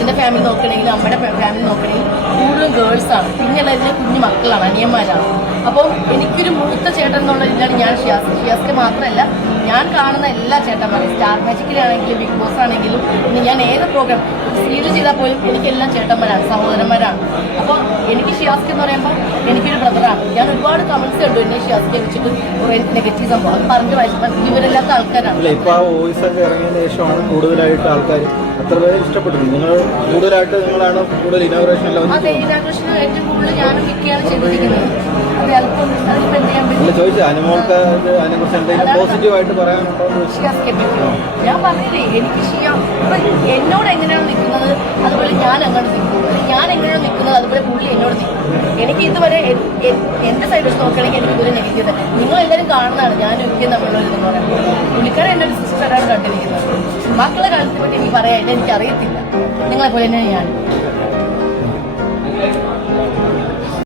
അച്ഛൻ്റെ ഫാമിലി നോക്കണമെങ്കിലും അമ്മയുടെ ഫാമിലി നോക്കണമെങ്കിലും കൂടുതലും ഗേൾസാണ്, പിന്നെയുള്ള കുഞ്ഞു മക്കളാണ്, അനിയന്മാരാണ്. അപ്പം എനിക്കൊരു മൂത്ത ചേട്ടൻ എന്നുള്ള ഇതിലാണ് ഞാൻ ഷിയാസ്ക്ക് മാത്രമല്ല ഞാൻ കാണുന്ന എല്ലാ ചേട്ടന്മാരെയും, സ്റ്റാർ മാജിക്കിലാണെങ്കിലും ബിഗ് ബോസ് ആണെങ്കിലും പിന്നെ ഞാൻ ഏത് പ്രോഗ്രാം സീരിയൽ ചെയ്താൽ പോലും എനിക്കെല്ലാം ചേട്ടന്മാരാണ്, സഹോദരന്മാരാണ്. അപ്പോൾ എനിക്ക് ഷിയാസ്ക്ക് എന്ന് പറയുമ്പോൾ എനിക്കൊരു ബ്രദറാണ്. ഞാൻ ഒരുപാട് കമൻസ് കണ്ടു എന്നെ ഷിയാസ്ക്കെ വെച്ചിട്ട് കുറേ നെഗറ്റീവ് സംഭവം അത് പറഞ്ഞ് ഇവരെല്ലാത്ത ആൾക്കാരാണ്. ഇപ്പോൾ ആ വോയിസ് ഒക്കെ ഇറങ്ങിയതിന് ശേഷമാണ് കൂടുതലായിട്ട് ആൾക്കാർ അത്ര പേരെ ഇഷ്ടപ്പെട്ടത്. നിങ്ങൾ കൂടുതലായിട്ട് നിങ്ങളാണ് കൂടുതൽ ഇനോഗ്രേഷൻ എല്ലാം. അതെ, ഇനാഗ്രേഷന് ഏറ്റവും കൂടുതൽ ഞാനും മിക്കയാണ് ചെയ്തിരിക്കുന്നത്. അതെ, അതിപ്പോൾ എന്ത് ചെയ്യാൻ പറ്റും ചോദിച്ചാൽ അനുമോൾക്ക് അതിനെക്കുറിച്ച് എന്തെങ്കിലും പോസിറ്റീവായിട്ട് പറയാനുണ്ടോ? ഞാൻ പറഞ്ഞില്ലേ, എനിക്ക് എന്നോട് എങ്ങനെയാണ് നിൽക്കുന്നത് അതുപോലെ ഞാൻ അങ്ങോട്ട് നിൽക്കും, ഞാൻ എങ്ങനെയാണ് നിൽക്കുന്നത് അതുപോലെ പുള്ളി എന്നോട് നിൽക്കും. എനിക്ക് ഇതുവരെ എൻ്റെ സൈഡ് വെച്ച് നോക്കുകയാണെങ്കിൽ എനിക്ക് ഇതുവരെ നെഗറ്റീവ്. നിങ്ങളെല്ലാവരും കാണുന്നതാണ് ഞാൻ ഒരിക്കലും തമ്മിലുള്ള ഇതെന്ന് പറയുമ്പോൾ. പുള്ളിക്കാരൻ എൻ്റെ ഒരു സിസ്റ്ററാണ് കണ്ടിരിക്കുന്നത്. മക്കളെ കാലത്തെ പറ്റി എനിക്ക് പറയാനായിട്ട് എനിക്കറിയത്തില്ല, നിങ്ങളെപ്പോലെ തന്നെ ഞാൻ.